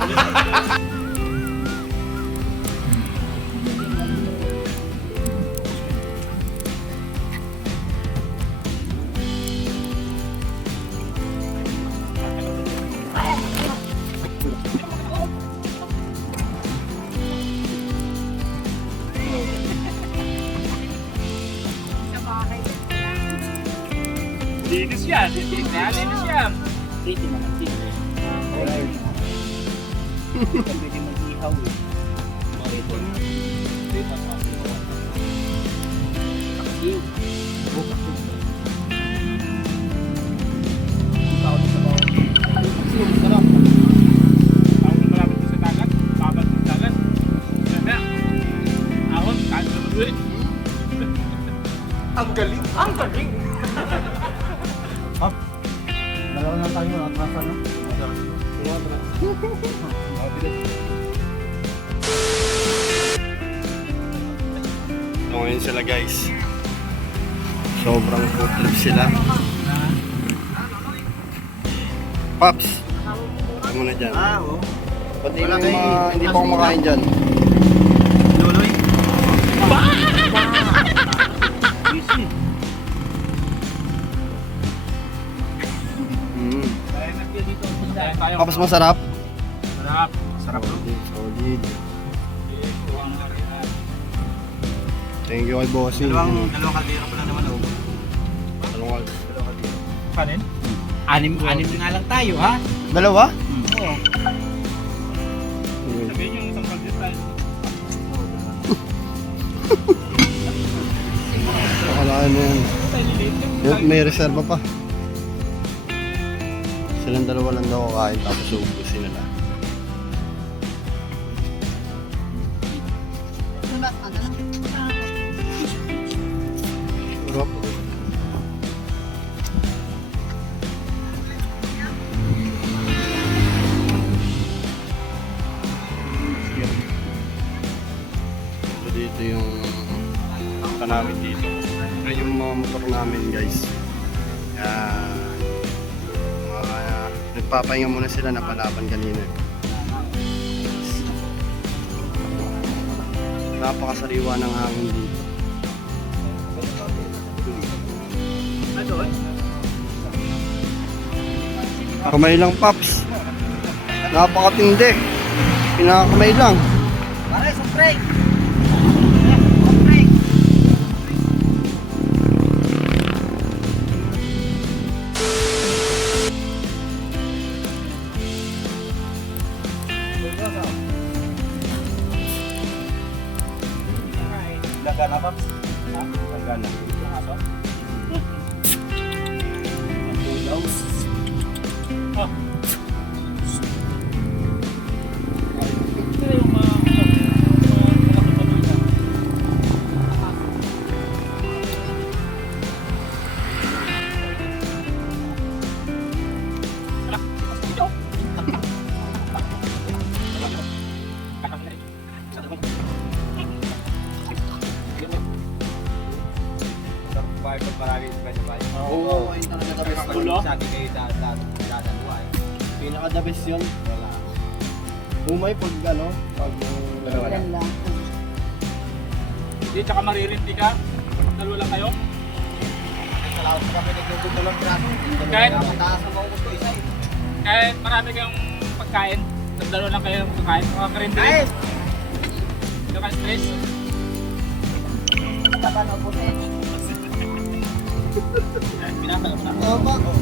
Linis yan. Linis yan. Titi naman titi. Pwede mag-ihaw eh. Ito. Dito pa. Kasi, bukas ko. Ikaw sa bawah. Kasi, sarap. Ako malapit sa dagat. Babad sa dagat. Ganda. Ahon. Kain sa mag-uwi. Ang galing! Ang galing! Dalawa na tayo. Atrasan na. So ngayon sila guys. Sobrang food trip sila. Pops! Ano na dyan? Oo. Pati yung mga hindi pa kumakain dyan. Luloy. Pops, masarap? Sarap. Sarap. Solid. Thank you kay Bossing. Dalawang kaldero pala naman oh. Dalawang Kanin? Anim nga lang tayo ha. Dalawa? Oo. Sabihin yung isang kaldit tayo. Nakalaan na yan. May reserva pa. Silang dalawa lang daw kakain tapos uubusin nila. Sarap. So dito yung namin dito. Ito yung mga motor namin guys. Nagpapahinga muna sila na palaban kanina. Napakasariwa ng hangin dito. Kamay lang, Paps. Napakatindi. Pinakamay lang. Pare, supray! Lagana pa. Ha? Lagana. Yung aso? Tulaw. Ah. Ito yung mga Oo, ayun talaga the best. Ulo? Sabi kayo dadalawa eh. Pinaka-the best yun. Wala. Umay pag ano, pag Yan lang. Hindi, tsaka maririnti ka. Dalawa lang kayo. salamat sa kami nagtutulong braso. Kahit- Mataas ang maubos ko isa eh. Kahit marami kayong pagkain, dalawa lang kayo pagkain. Makakarindi rin. Hindi ka stress. Tama.